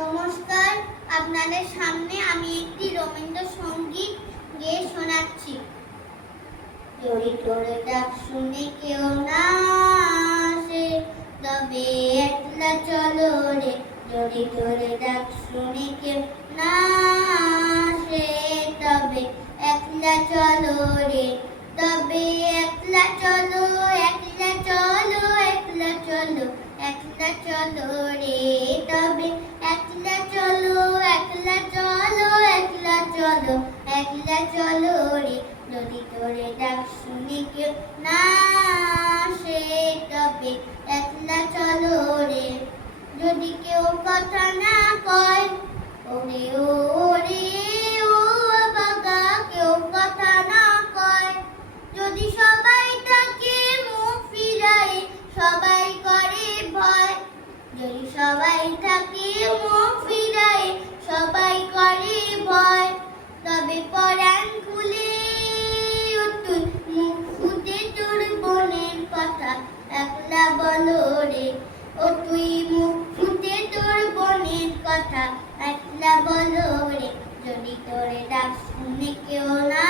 নমস্কার, আপনাদের সামনে আমি একটি রবীন্দ্রসঙ্গীত গেয়ে শোনাচ্ছি। যদি তোরে ডাক শুনে কেউ না আসে, তবে একলা চলো রে। যদি তোরে ডাক শুনে কেউ না আসে, তবে একলা চলো রে। তবে একলা চলো, একলা চলো, একলা চলো, একলা চলো রে। তবে একলা চলো, একলা চলো, একলা চলো, একলা চলো রে। যদি তোরে ডাক শুনে কেউ না আসে, তবে একলা চলো রে। যদি কেউ কথা না কয়, ওরে ওরে ও বাবা, কেউ কথা না কয়। যদি সবাই তাকে মুখ ফিরায়, সবাই করে ভয়। যদি সবাই তাকে মুখ ফিরায়, সবাই করে ভয়। তবে পরাণ খুলে তুই মুখ ফুটে তোর বোনের কথা একলা বলো রে। ও তুই মুখ ফুটে তোর বোনের কথা একলা বলো রে। যদি তোরে ডাক শুনে কেউ না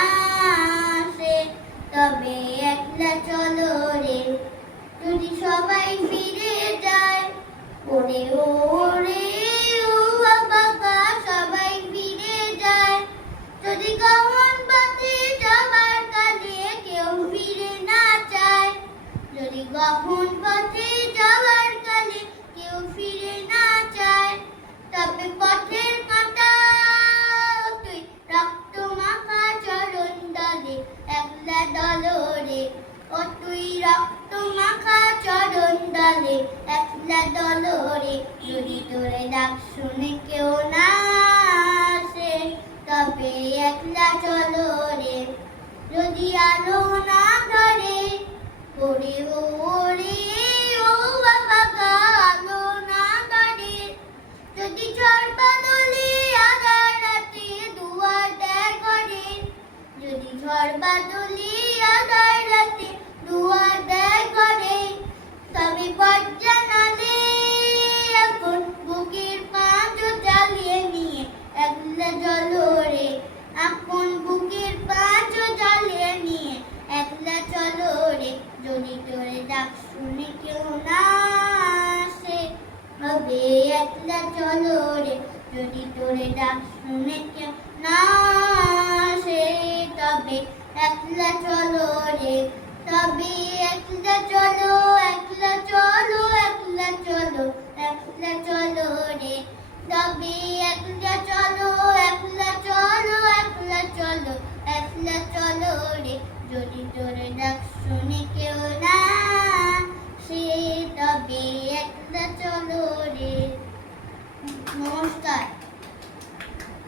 আসে, তবে একলা চলো রে। যদি সবাই ফিরে যায়, ওরে ওরে ও বাবা, সবাই ফিরে যায়। যদি গহন পথে যাবার কালে কেউ ফিরে না চায়, যদি গহন পথে যাবার কালে কেউ ফিরে না চায়, তবে পথের কাঁটা তুই রক্ত মাখা চরণ দলে একলা দলো রে। ও তুই রক্ত মাখা চরণ দলে একলা দলো রে। যদি তোরে ডাক শুনে কেউ না আসে, তবে একলা চলো রে। যদি আলো না ধরে, ওরে ওরে ও বাবা, আলো না ধরে। যদি ঝড় বাদলে আধার রাতে দুয়ার দেয় ঘরে, যদি ঝড় বাদলে আধার রাতে দুয়ার দেয় ঘরে, তবে পথ জানালে এখন বুকের পাঁচও জ্বালিয়ে নিয়ে একলা চলো রে। আপন বুকের পাঁচও জ্বালিয়ে নিয়ে একলা চলো রে। যদি তোরে ডাক শুনে কেউ না আসে, তবে একলা চলো রে। যদি তোরে ডাক শুনে কেউ না আসে, তবে একলা চলো রে। তবে একলা চলো, একলা চলো, একলা চলো, একলা চলো রে। তবে একলা চলো, একলা চলো, একলা চলো, একলা চলো রে। যদি তোরে